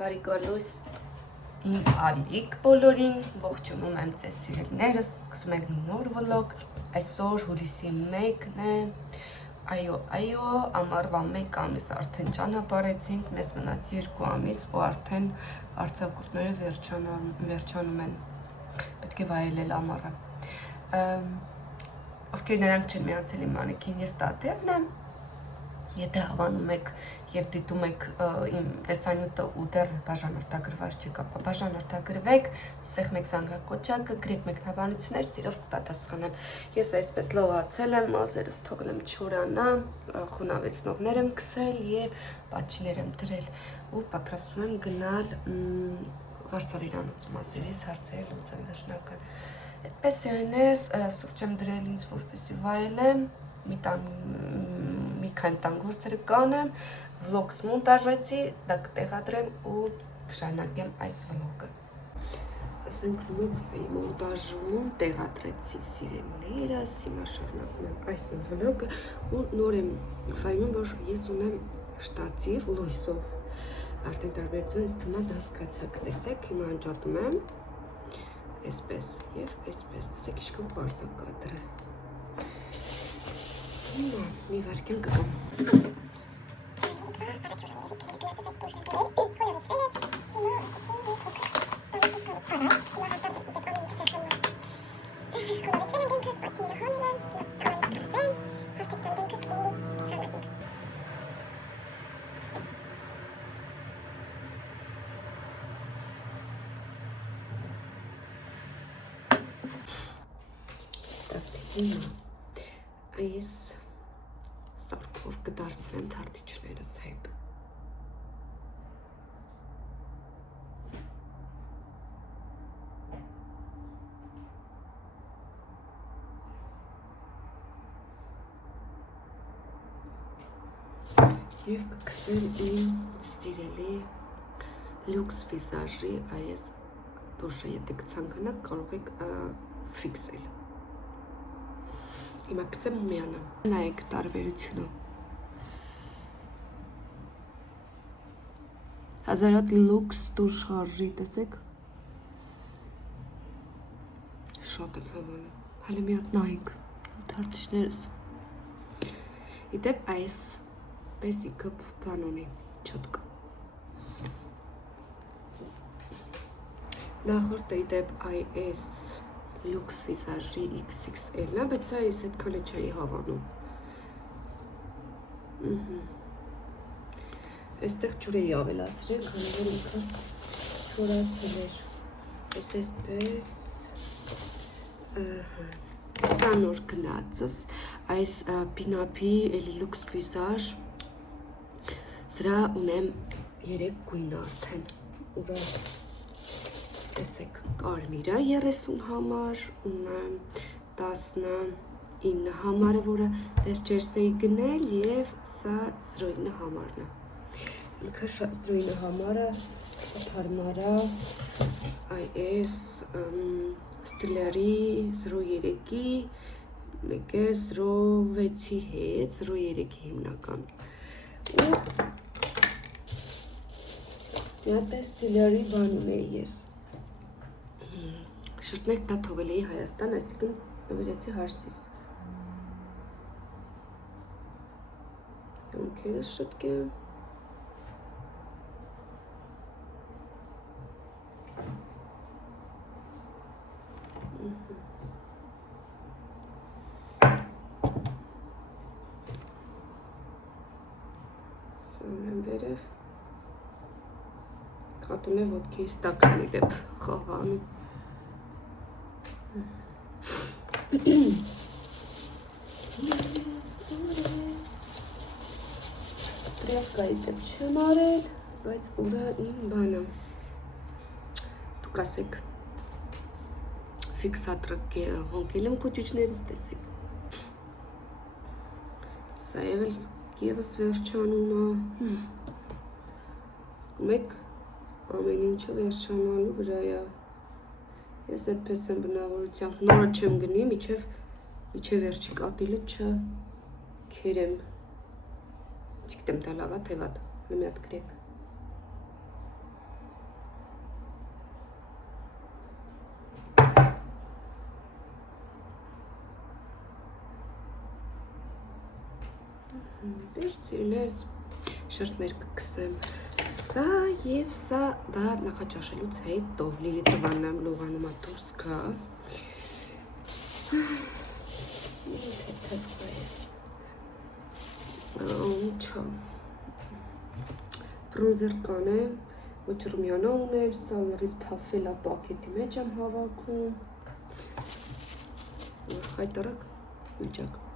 Բարիկոլուս իմ արիք բոլորին, ողջունում եմ ձեզ սիրելիներս, սկսում ենք նոր վլոգ, այսօր հուլիսի 1-ն է, այո, ամառվա 1 ամիս արդեն ճանապարհեցինք, մեզ մնաց 2 ամիս ու արդեն արձակուրդները վերջանում են, պետք է վայելել ամառը, ովքեր նրանք չեն միացել իմ մանեքին, ես Տաթևն եմ, եթե հավանում եք և դիտում եք իմ տեսանյութը ու դեռ բաժանորդագրված չի կապա, բաժանորդագրվեք, սեղմեք զանգակոճակը, գրեք մեկնաբանություններ, սիրով կպատասխանեմ։ Ես այսպես լողացել եմ, մազերս թողել եմ չորանա, խոնավեցնողներ եմ քսել և պատճիներ եմ դրել ու պատրաստվում եմ գնալ Վարշավիրանոց մազերիս հարցերը լուծել դաշնական։ Այդպես սիրելիներս, սուրճ եմ դրել ինձ, որպեսզի վայելեմ, մի քանի տան գործերը կանեմ, վլոգս մոնտաժեցի, դա կտեղադրեմ ու կշարունակեմ այս վլոգը։ Ասենք վլոգսի մոնտաժում տեղադրեցի սիրելիներս, հիմա շարունակում եմ այս վլոգը ու նոր եմ ֆայնում, որ ես ունեմ շտատիվ լույսով։ Արդեն տարբերություն ինձ թվում է դա հասկացաք, տեսեք, հիմա անջատում եմ, այսպես և այսպես, տեսեք ինչքան պարզ է կադրը։ Հիմա մի վայրկյան կգամ։ Այս սարքով կդարձնեմ թարթիչներս հետ։ Եվ կքսել իմ սիրելի լյուքս վիզաժի այս տոշը, եթե կցանկանաք կարող եք ֆիքսել։ Հիմա կսեմ միանը, նայեք տարբերությունը։ Հազարատ լուքս տուշ հարժի, տեսեք։ Շատ եմ հավանում, հալի մի հատ նայենք, թարթիչներս։ Իդեպ այս պես իքըպ բան ունի, չոտկա։ Նախորդը իդեպ այս լյուքս վիզաժի XXL-ն է, բայց այս այդքան է չէի հավանում։ Այստեղ ջուր էի ավելացրել, քանի որ ինքը չորացել էր։ Այս այսպես սա նոր գնացս, այս պինապի լյուքս վիզաժ, սրա ունեմ 3 գույն արդեն, ուրա տեսեք, կարմիրը 30 համար, ունեմ 19 համարը, որը վերջերս էի գնել և սա 09 համարն է։ Ինքը 09 համարը շատ հարմար է, այս Ստիլերի 03-ի, մեկ է 06-ի հետ, 03-ի հիմնական։ Ու մի հատ է Ստիլերի բան ունեի ես։ Շրտներ դա թողել էի Հայաստան, այսինքն նվիրեցի Հարսիս։ Ոնքերս շտկեմ։ Սանեմ վերև։ Կատուն է ոտքիս տակն իդեպ խաղանում։ Տրյակայի դեպ չեմ արել, բայց ուրա իմ բանը։ Դուք ասեք, ֆիքսատրը հոնքել եմ կոճիչներից, տեսեք։ Սա եվս վերջանում է։ Մեկ ամեն ինչը վերջանալու վրա է։ Ես այդպես եմ բնավորությամբ, նորը չեմ գնի, միջև վերջի կատիլը չքերեմ։ Չգիտեմ դա լավ է թե վատ, մի հատ գրեք։ Վերցիլես շրտներ կգսեմ։ Սա եւ սա դա նախաճաշելուց հետո Լիլիթը վաննամ լողանում է դուրս գա։ Չա։ Բրոնզեր կանեմ, ոչ ռումյանա ունեմ, սա լրիվ թափել է պակետի մեջ եմ հավաքում։ Հայտարակ միջակ։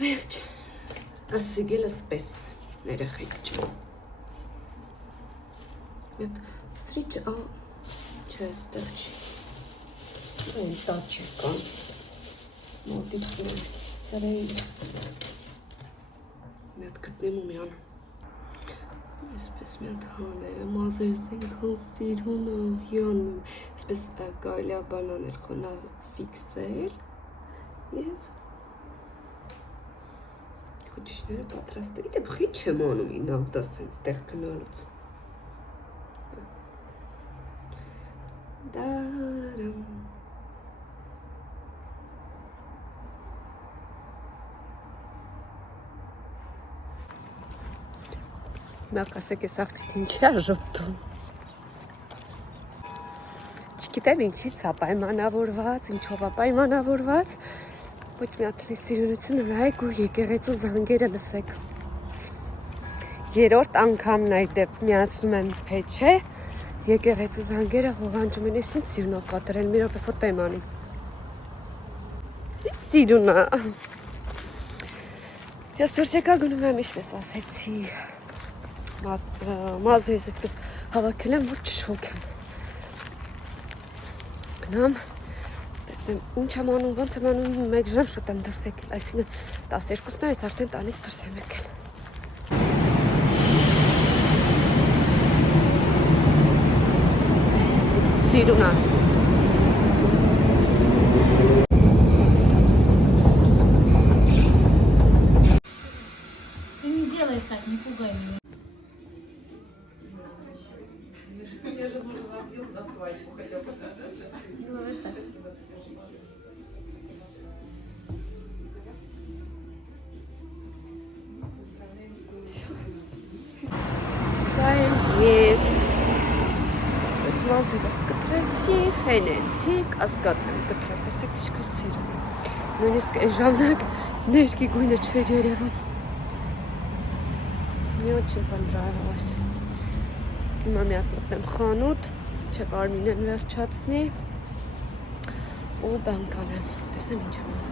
Վերջ, ասիգել ասպես ներեխեք ջան։ Ետ սրիչ, չէ, ստեղ չի։ Այն տաչ եկան։ Մոտիքն սրեի։ Մետ գտնեմ ու միան։ Այսպես մետ հանեմ, ազերս ենքան սիրուն հյանում։ Այսպես կարելի է բանանել խոնա ֆիքսել և խոչիշները պատրաստել, իդեպ խիչ չեմ անում ինավ դա սենց տեղ գնալուց։ Դարամ։ Մակ ասեք ես աղջիտ ինչի է ժպտում։ Չգիտեմ ինչից է պայմանավորված, ինչով է պայմանավորված, բայց մի հատ սիրունությունը նայեք ու եկեղեցու զանգերը լսեք։ Երրորդ անգամն այդ դեպ միացնում եմ փեչե, եկեղեցու զանգերը ղողանջում են, ես ինձ սիրուն ա կատարել, մի րոպե ֆոտո եմ անում։ Ինձ սիրուն ա։ Ես դուրս եկա գնում եմ ինչպես ասեցի, մազերս այսպես հավաքել եմ, որ չշոքեմ։ Գնամ, տեսնեմ ինչ եմ անում, ոնց եմ անում, մեկ ժամ շուտ եմ դուրս եկել, այսինքն 12-ն է, ես արդեն տանից դուրս եմ եկել։ Սիրուն ա։ Ты не делай так, не пугай меня. Սա եմ ես, այսպես մազերս կտրեցի, ֆենեցի, կասկադն եմ կտրել, տեսեք ինչքան սիրում եմ, նույնիսկ այն ժամանակ ներքի գույնը չէր երևում, не очень понравилось, հիմա մի հատ մտնեմ խանութ, չև Արմինեն վերջացնի ու բան կանեմ, տեսնեմ ինչ ունեմ։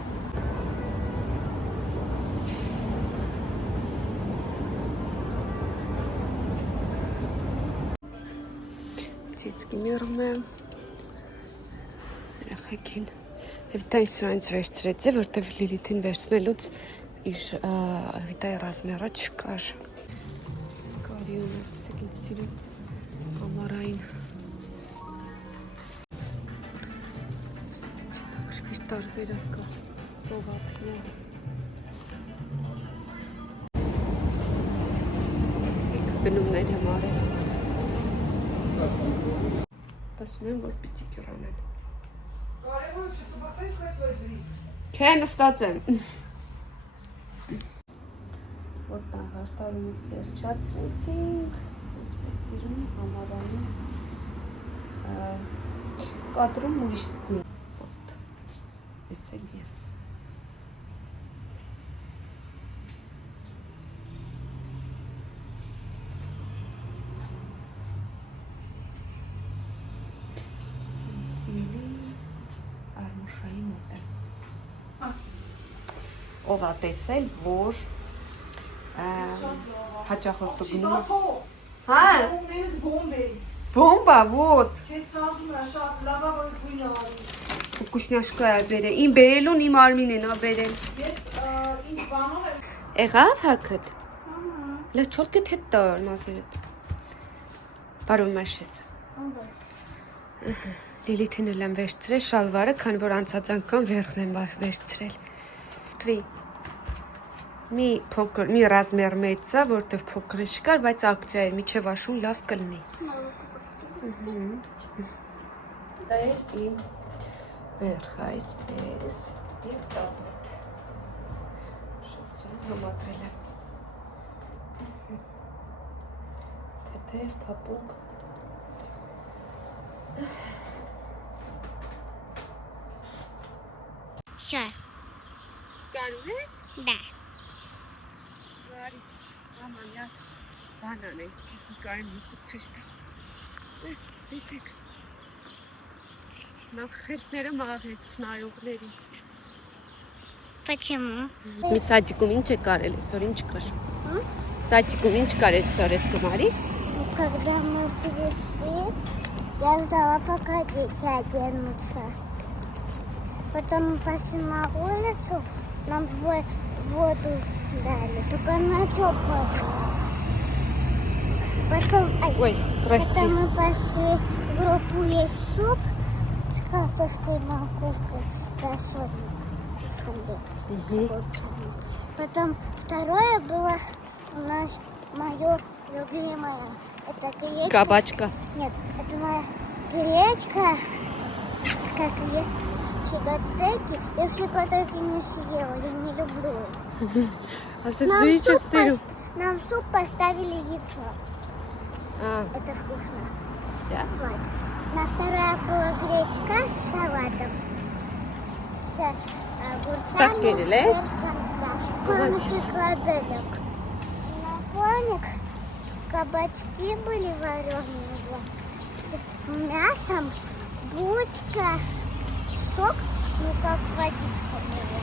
Ծիծկի մերում եմ, երեխեքին, և դա ինձ վերցրեց է, որտև Լիլիթին վերցնելուց իր վիտայի ռազմերա չկար։ Կարի ունը, սեք ինձ սիրում համարային։ Շքիշ տարբերակ կա, ծովափներ։ Իքը գնումներ եմ արել։ Պասում եմ, որ պիցի կյուրանեն։ Կարևորը չծպախես խես լոյդրից։ Չէ, նստած եմ։ Ոտան հաշտարումից վերջացրեցինք, այսպես սիրում համարային կադրում ուրիշ գույն։ Ոտ, ես էլ ես։ Սիրելի արմուշայի մոտ է։ Ով ա տեսել, որ հաճախորդը գնում է։ Հա, բոմբա, ոտ։ Կուսնյաշկա է բերել, իմ բերելուն իմ Արմինեն ա բերել։ Եղավ հակըտ։ Լեչորկետ հետ տար մազերդ։ Բարում մաշես։ Լիլիթին էլ եմ վերցրել շալվարը, քան որ անցած անգամ վերքն եմ վերցրել։ Տվի։ մի փոքր, մի ռազմեր մեծա, որտեվ փոքրը չկար, բայց ակցիա էր, միջև աշուն լավ կլինի։ Դա է իմ վերխը այսպես և տապատ։ Շուտցին համատրել եմ։ Թեթև, փափուկ։ Все, Կարում ես։ да. Բարի, մաման յատ բանան ենք, կես նկարեմ յուկուտ ցույց տա։ Տեսեք։ Նախելքները մաղեց նայողների։ Почему? Մի սադիկում ինչ է կարել այսօր, ինչ կար։ Սադիկում ինչ կար այսօր, ես կմարի։ Когда мы пришли, я ждала, пока дети оденутся. Потом мы пошли на улицу, нам воду дали, только она теплая была. Ой, прости. Потом мы пошли в группу есть суп с картошкой, морковкой, рассольной. Потом второе было у нас мое любимое. Это гречка. Кабачка. Нет, это моя гречка с котейки. Если котейки не съела, я не люблю их. Нам суп поставили яйцо. Это вкусно. Да? Вот. На второе была гречка с салатом. С огурцами, перелез? перцем, да. Кормочный холодильник. На коник кабачки были вареные с мясом, булочка, сок, ну как водичка была.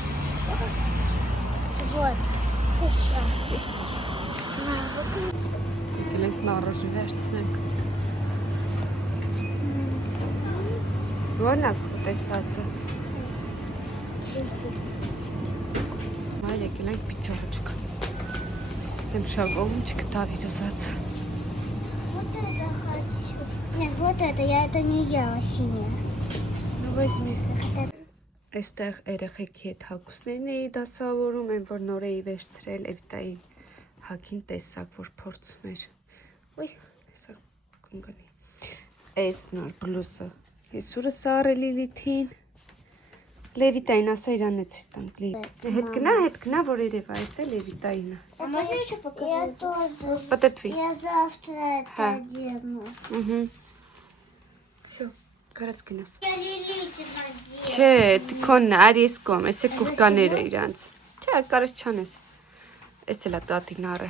Вот. Еще. Գլենք մառոժի վերցնենք։ Որն է տեսածը։ Մայր եկել ենք պիչորոջք։ Սեմ շագովում չկտավ իր ուզածը։ Вот это хочу. Нет, вот это, я это не ела синее. Ну возьми։ Այստեղ երեխեքի հետ հագուստներն էի դասավորում, են որ նոր էի վերցրել Էվիտայի հագին տեսակ, որ փորձում էր։ Ոյ, հեսա կնգնի։ Այս նոր բլուզը։ Եսուրը սարը Լիլիթին։ Լևիտային ասա իրանն է ցույց տանք Լիլիթ։ Հետ գնա, որ երևա, այս է Լևիտայինը։ А можно еще показать? Я тоже. Պատտվի։ Я завтра это Ха. одену. Ահա։ Всё, կարաս գնաս։ Я Лилите надену. Չէ, քոնն արի ես կոմ, էս է կուրկաները իրանց։ Չէ, կարաս չանես։ Էս էլա տատին առե։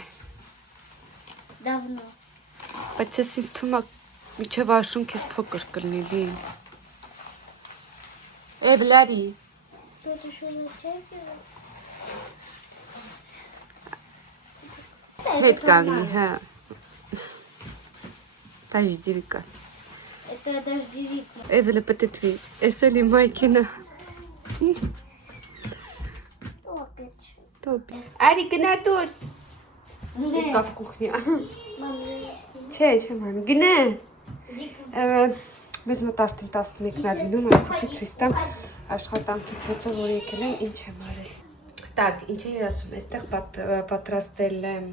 Давно. Բայց ես ինձ թվում է միջև աշուն քեզ փոքր կլինի դին։ Էվլարի։ Тут еще натягиваю. Հետ կանգնի, հա։ Դա իջիկա։ Это дождевик. Էվլը պատտվի։ Էս էլի մայքենա։ Опять. Տոպի։ Արի գնա դուրս։ Եկավ կուխնիա։ Չէ, չեմ գնա։ Մեզ մոտ արդեն 11-ն է լինում, այսօքի ցույց տամ աշխատանքից հետո որ եկել եմ ինչ եմ արել։ Так, ինչ էի ասում, այստեղ պատրաստել եմ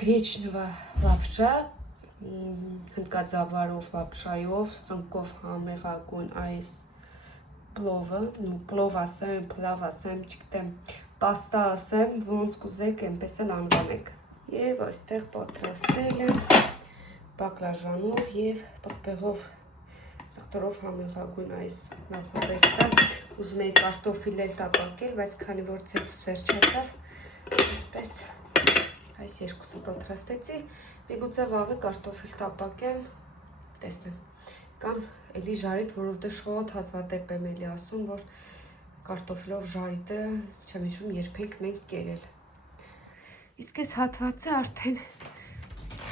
գրեչնվա լապշա, հնդկածավարով լապշայով, սնկով համեղագույն այս պլովը, պլով ասեմ, պլավ ասեմ, չգիտեմ, պաստա ասեմ, ոնց կուզեք, այնպես էլ անվանեք։ Եվ այստեղ պատրաստել եմ բակլաժանով և պղպեղով սխտորով համեղագույն այս նախատեստը, ուզում էի կարտոֆիլ էլ տապակել, բայց քանի որ ցետս վերջացավ, այսպես այս երկուսը պատրաստեցի, միգուցե վաղը կարտոֆիլ տապակեմ, տեսնեմ, կամ էլի ժարիտ, որովհետև շատ հազվադեպ եմ էլի ասում, որ կարտոֆիլով ժարիտը չեմ հիշում երբեք մենք կերել։ Իսկ այս հատվածը արդեն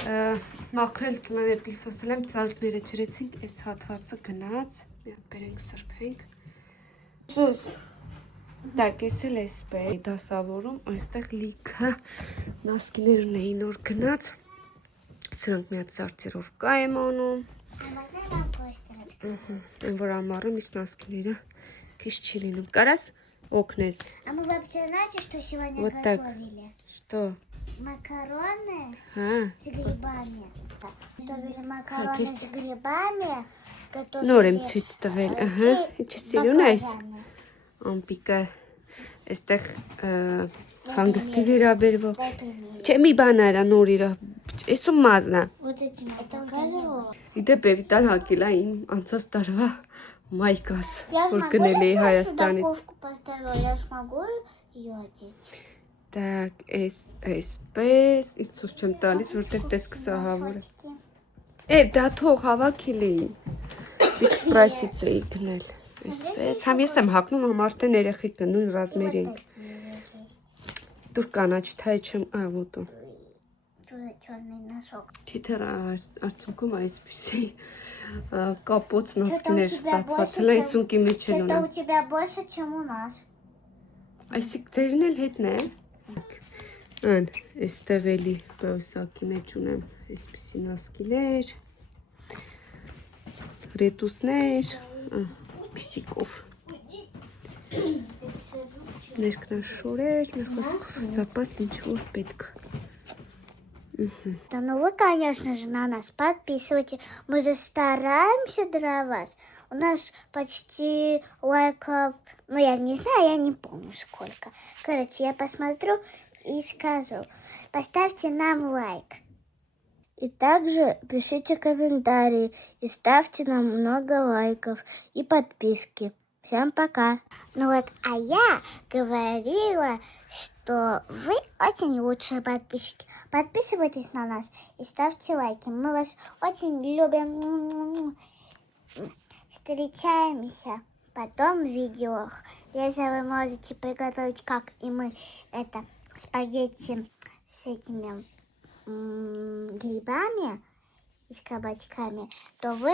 մաքրել տները պիլսոսել եմ, ծաղիկները ջրեցինք, այս հատվածը գնաց, մի հատ բերենք սրբենք։ Սուս, դակ ես էլ էսպես դասավորում, այստեղ լիքը նասկիներն էի նոր գնաց, սրանք մի հատ սարդերով կա եմ անում, А можно нам постирать? են որ ամառը միշտ նասկիները քիչ չի լինում, կարաս օգնես։ А мы вообще знаете, что сегодня Вот так. готовили? Что? Макароны Հա։ с грибами. Готовили А, макароны есть. с грибами. Նոր եմ Готовили ցույց տվել, э, ահա, и ինչ սիրուն է այս баклажаны. ամպիկը, այստեղ հանգստի վերաբերվող։ Дай пример. Չէ, մի բան արա նոր իրա, էսում մազնա։ Вот этим. Это указывала? Իդեպ էվիտան հակել է իմ անցած տարվա մայկաս, Я որ смогу գնել էի если я сюда Հայաստանից։ ковшку поставила, я смогу ее одеть? Так, այսպես, իսկ ցույց չեմ տալիս, որտեղ տես կսահավորը։ Носочки. Դա թող հավաքել էի։ Fix price-ից էի գնել։ Այսպես, համ ես եմ հագնում, համ արդեն երեխեքը նույն И ռազմերի вот ենք։ такие есть. Դուր կանաչ թայ չեմ, ոտո։ Черный носок. Թիթեր արդյունքում այսպեսի կապոց Что-то у նոսկներ тебя ստացված, больше, հլա чем- 50-ի մեջ էլ Что-то ունեմ։ у тебя больше, чем у нас. Այսինքն ձերն էլ հետն է։ Ան, այստեղ էլի բոսակի մեջ ունեմ այսպեսի նոսկիներ, ռետուսներ, պիսիկով։ Ներքնաշորեր, մի խոսքով, սապաս ինչ որ պետք։ Да ну вы, конечно же, на нас подписывайтесь. Мы же стараемся для вас. У нас почти лайков, ну я не знаю, я не помню сколько. Короче, я посмотрю и скажу. Поставьте нам лайк. И также пишите комментарии и ставьте нам много лайков и подписки. Всем пока. Ну вот, а я говорила, что вы очень лучшие подписчики. Подписывайтесь на нас и ставьте лайки. Мы вас очень любим. Встречаемся потом в видео. Если вы можете приготовить, как и мы, это спагетти с этими грибами и с кабачками, то вы,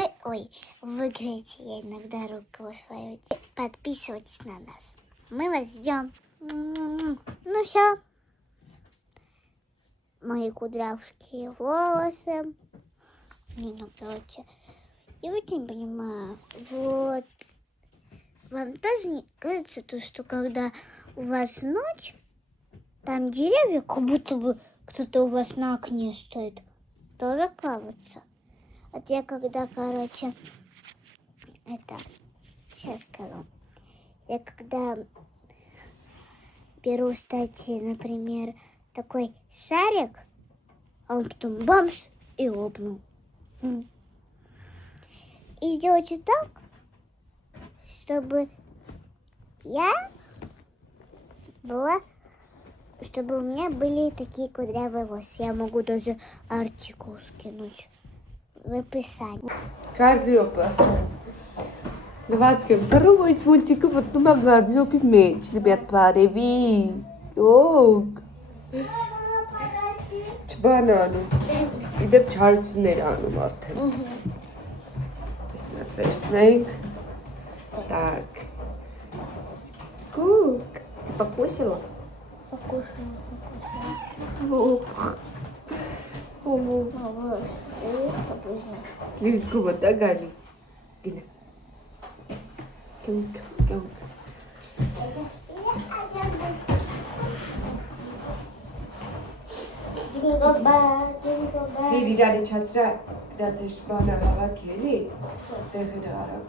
выиграете, я иногда руку свою. Подписывайтесь на нас. Мы вас ждем. Ну все. Мои кудрявские волосы. Иногда вообще. Я вот не понимаю. Вот. Вам тоже не кажется, то, что когда у вас ночь, там деревья, как будто бы кто-то у вас на окне стоит, тоже кажется. Вот я когда, короче, сейчас скажу. Я когда беру, кстати, например, такой шарик, а он потом бамс и лопнул. И сделайте так, чтобы я была, чтобы у меня были такие кудрявые волосы. Я могу даже артикул скинуть в описании. Գարձիոպը։ Լվացք եմ, կռով այս մոլտիկը վտնում է գարձիոպի մեջ, լիբյատ բարևի, ոգ, չբան անում, իդեպ չարություններ անում արդեն։ Ես մատ վերցնենք, так, կուկ, պակոսիլա, Покушаю. ոգ, ոգ, լիվկովը դա գալի, գինը, կյոնք, Հիր իրարի չացրա գրած էշ բանը հավաքի էլի, տեղերը արավ։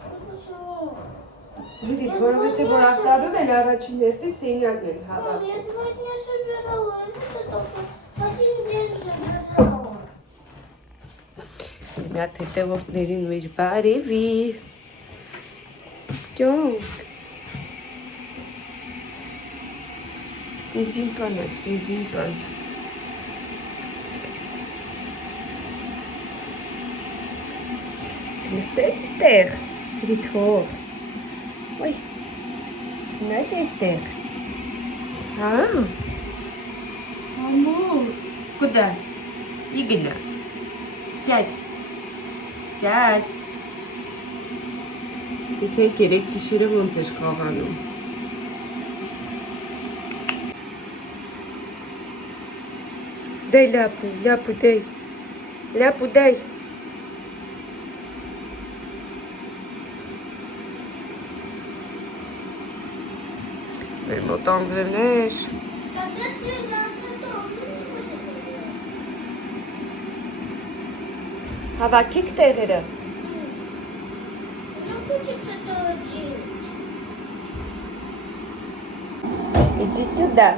Լիրիտ, որովհետև որ ակտարում են առաջին ներտի սենյակն են հավաք։ Я сегодня собирала, это один день собирала. Միատ հետևորդներին մեր բարևի, ճոնք, սնիզինկան է, սնիզինկան։ Նստես իստեղ, իրիթով, ոյ, նայց այստեղ, հա, ամոր, կուդա, իգնա, սյադ, Սյադ, տեսնեք երեկ գիշերը ոնց էր խաղանում։ Դայ լապու, լապու դայ։ Մեր մոտ անձրևներ։ Հավաքեք տեղերը։ Иди сюда.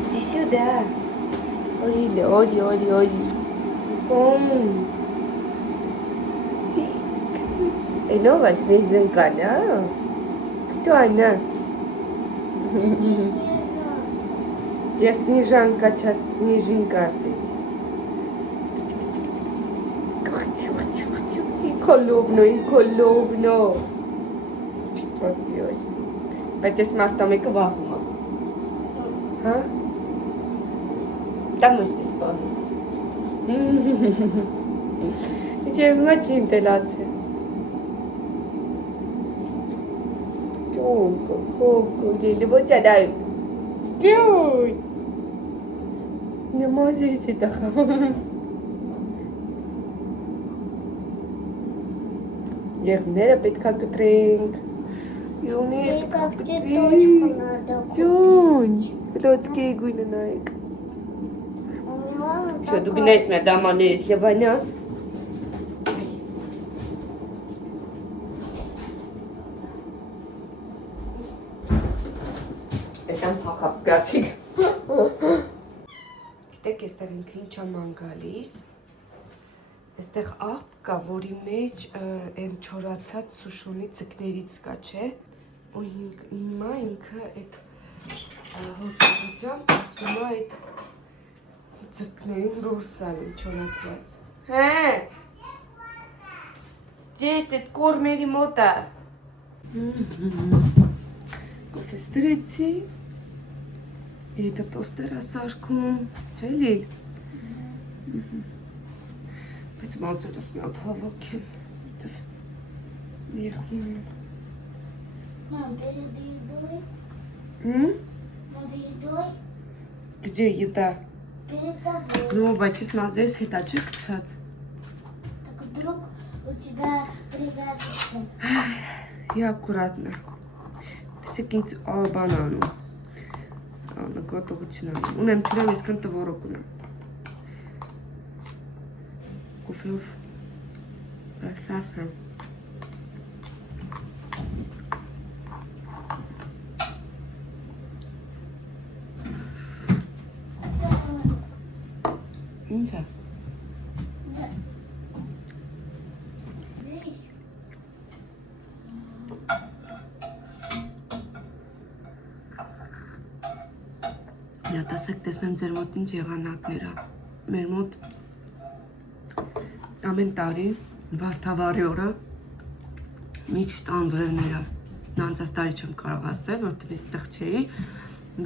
Иди сюда. Оли, Оли, Оли, Оли. Ком. Тик. Новая снежинка, Кто она? Я снежанка, сейчас снежинка сидит. Ինքոլովնո։ Չփոքրոս։ Բայց ես մարտամեկը վախում եմ։ Հա? Դա մստես բանս։ Իջե մաչին տելացե։ Կոկո, դիլի ոչադայ։ Ջոյ։ Նմազեցի տախա։ Եղները պետքա կտրենք, յուները պետքա կտրենք, ջոնջ, լոցկի գույնը նայեք, Չէ, դու գնայց մի դամանե ես լևանյա, Պետան պախավ զգացիք, Գիտեք եստեղ ինքը ինչ աման գալիս, Այստեղ աղբ կա, որի մեջ են չորացած սուշոնի ձկներից կա, չէ, ու հիմա ինքը այդ հոտավուծան պարծում է այդ ձկներին ռուսալ են չորացած։ Հե, здесь այդ կորմերի մոտ է։ Կոֆե ստրեցի, հետը տոստեր ասարկում, չէ լիլ։ Բայց մազերս մի հատ հավաք եմ, որտև եղվում եմ։ Мам, перед едой? Перед едой? Где еда? Перед тобой. Ну, բայց ես մազերս հետա չի գցած։ Так вдруг у тебя привяжется. Я аккуратно։ Տեսեք ինձ բան անում։ Նկատողություն անում։ Ունեմ չունեմ այսքան տվորոք ունեմ։ Կոֆեով շարժեմ։ Ինչ է։ Տասեք տեսնեմ ձեր մոտ ինչ եղանակներ է։ Մեր մոտ ամեն տարի վարդավառի օրը միշտ անձրևներ է։ Անցած տարի չեմ կարող ասել, որտեղ այստեղ չէի,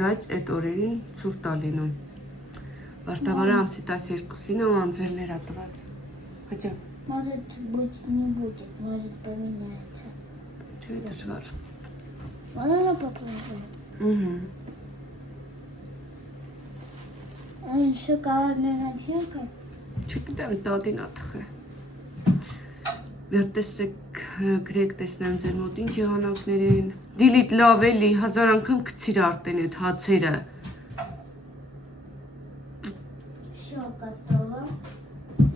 բայց այդ օրերին ցուրտ է լինում։ Վարդավառը ամսի 12-ին ու անձրևներ է տված։ Հաճա։ Может быть, не будет, может поменяется. Չէ, դժվար։ Можно попробовать? Шоколадная начинка? Չգիտեմ, տատին է թխե։ Մեր տեսեք գրեք տեսնեմ ձեր մոտ ինչ եղանակներ են։ Դիլիտ լավ էլի, 1000 անգամ գցիր արտեն այդ հացերը։ Все готово.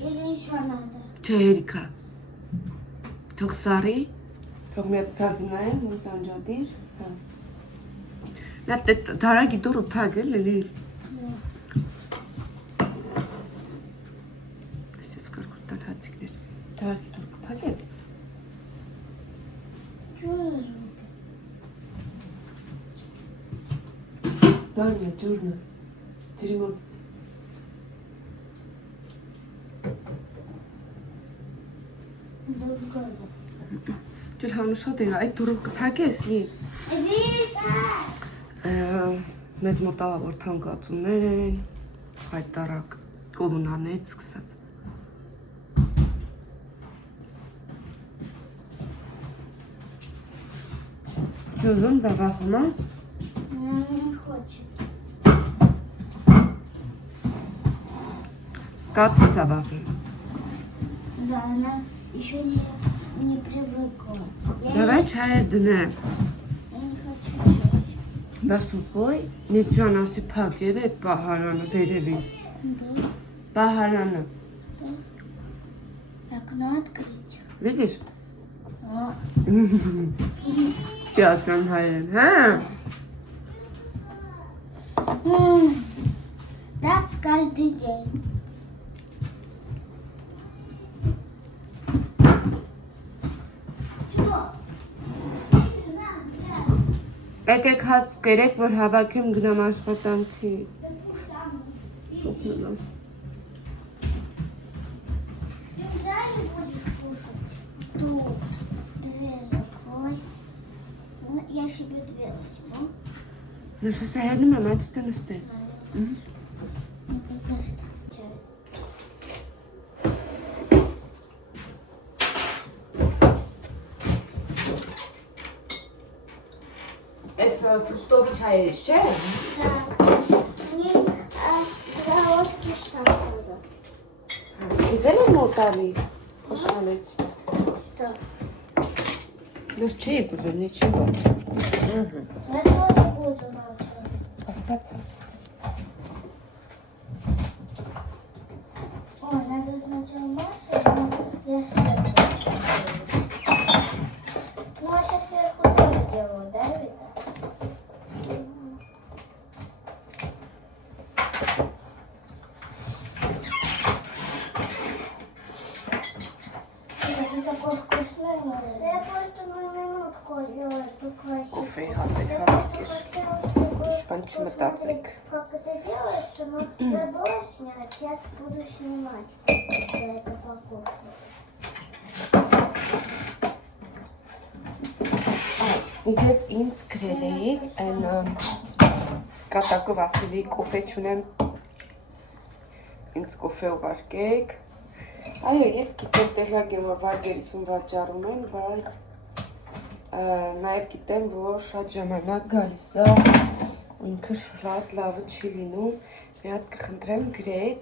Или еще надо? Չէ, հերիքա։ Թող սարի, թող մի հատ կազնայեմ, ոնց անջատիր։ Մի հատ դարագի դուրը փակ էլի։ Так, только полез. Что за звуки? Да, нет, черно. Дерьмо. Чуть հանուշատ է, այդ դուրը կփակես լի։ Մեզ մոտավա որ թանկացումներ են, հայտարակ կոմունանից սկսած։ Что, зон добавил, Она не хочет. Как ты добавил? Да, она еще не привыкла. Давай чай дне. Я не хочу чай. Բասուկոյ, նիճան ասի փակեր է պահարանը վերևից։ Да. Պահարանը։ Окно открыть. Видишь? А. Ճասրան հայրեն, հա։ Так каждый день. Եկեք հաց կերեք, որ հավաքեմ գնամ աշխատանքի։ Неужели будешь кушать? Тут. Дверь закрой. Ну, я себе две возьму. Ну что, сядем, мама, ты нести. Ես ֆուստովի չայերից, չէ՞։ Мне два ложки сахара. Իզել եմ մոտալի, խոշանեց։ Что? Նոս չէի կուզել, նիչի։ Я тоже буду молчать. Ասպացա։ Ой, надо сначала масло, но я сверху. Ну, а сейчас сверху тоже делаю, да, Вита? Это такой вкусный, я просто на минутку эту классику. Կոֆեի հատեք, Я հատեք, просто хотела, чтобы շպան չմտացեք։ как это делается, но забыла снять, сейчас буду снимать за эту покупку. Իդեպ ինձ գրել էիք, այն կատակով ասելի կոֆե չունեմ, ինձ կոֆե ուղարկեք։ Այո, ես գիտեմ տեղյակ եմ, որ վարգերիսում վաճառում են, բայց նաև գիտեմ, որ շատ ժամանակ գալիս է, ու ինքը շատ լավը չի լինում, մի հատ կխնդրեմ գրեք,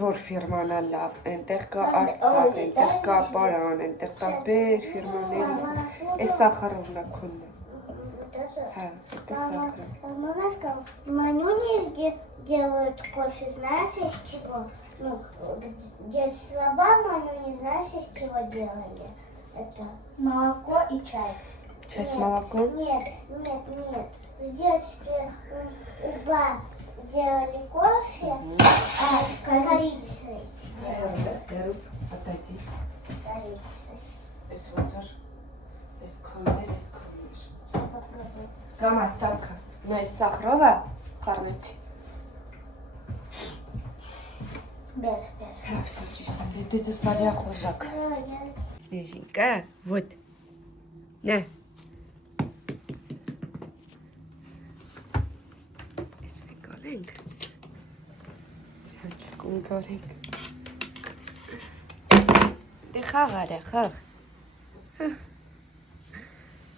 որ ֆիրման է լավ, այնտեղ կա Արցախ, այնտեղ կա Պարան, այնտեղ տարբեր ֆիրմաների, այս սախարովնա քոնն է։ Հա, это сахар։ Мама сказала, в Манюне делают кофе, знаешь, из чего? Ну, где слаба Манюне, знаешь, из чего делали? Это молоко и чай. Чай с молоком? Нет. В детстве уба делали кофе, а с корицей делали. Отойди, Корицей. այս ոնց էր, այս քոններ, Я попробую. Կամ աստակը, նա այս սախրովը խառնեցի։ Без. Հա, всё ճիշտ է, դե ձեզ բարյա խոժակ։ Молодец. Снежинка, вот. На. Այս մենք գալենք։ Սանչկուն գալենք։ Դե խաղ արա, խաղ։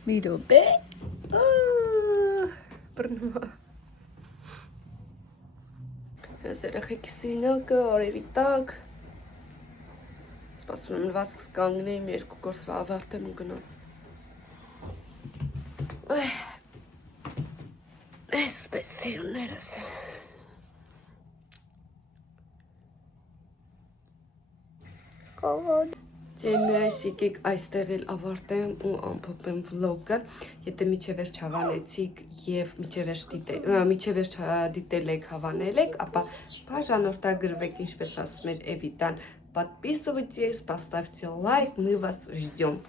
Մի րոպե։ Բռնումա։ Ես երեխեքի սինակը, արևի տակ։ Սպասում եմ լվացքս կանգնեմ, երկու կորսվա ավարտեմ ու գնամ։ Այսպես սիրուններս։ Կողոն։ Ձեններս եկեք այստեղ էլ ավարտեմ ու ամփոփեմ վլոգը, եթե միջև վերջ հավանեցիք և միջև վերջ դիտել եք, հավանել եք, ապա բաժանորդագրվեք, ինչպես ասում էր Էվիտան, подписывайтесь, поставьте лайк, мы вас ждем.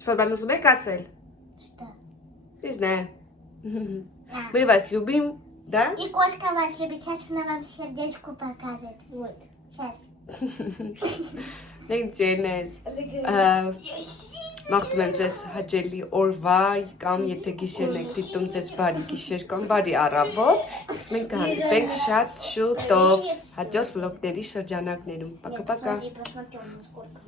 Что, вам нужно сказать? Что? Не знаю. Мы вас любим, да? И кошка вас любит. Сейчас она вам сердечко показывает. Вот. Сейчас. Մենք ձերնես մաղթում եմ ձեզ հաճելի օրվա կամ եթե գիշերն եք դիտում ձեզ բարի գիշեր կամ բարի առավոտ, իսկ մենք կհանդիպենք շատ շուտով հաջորդ վլոգների շրջանակներում։ Պակա-պակա։ Смотри, посмотрим, сколько.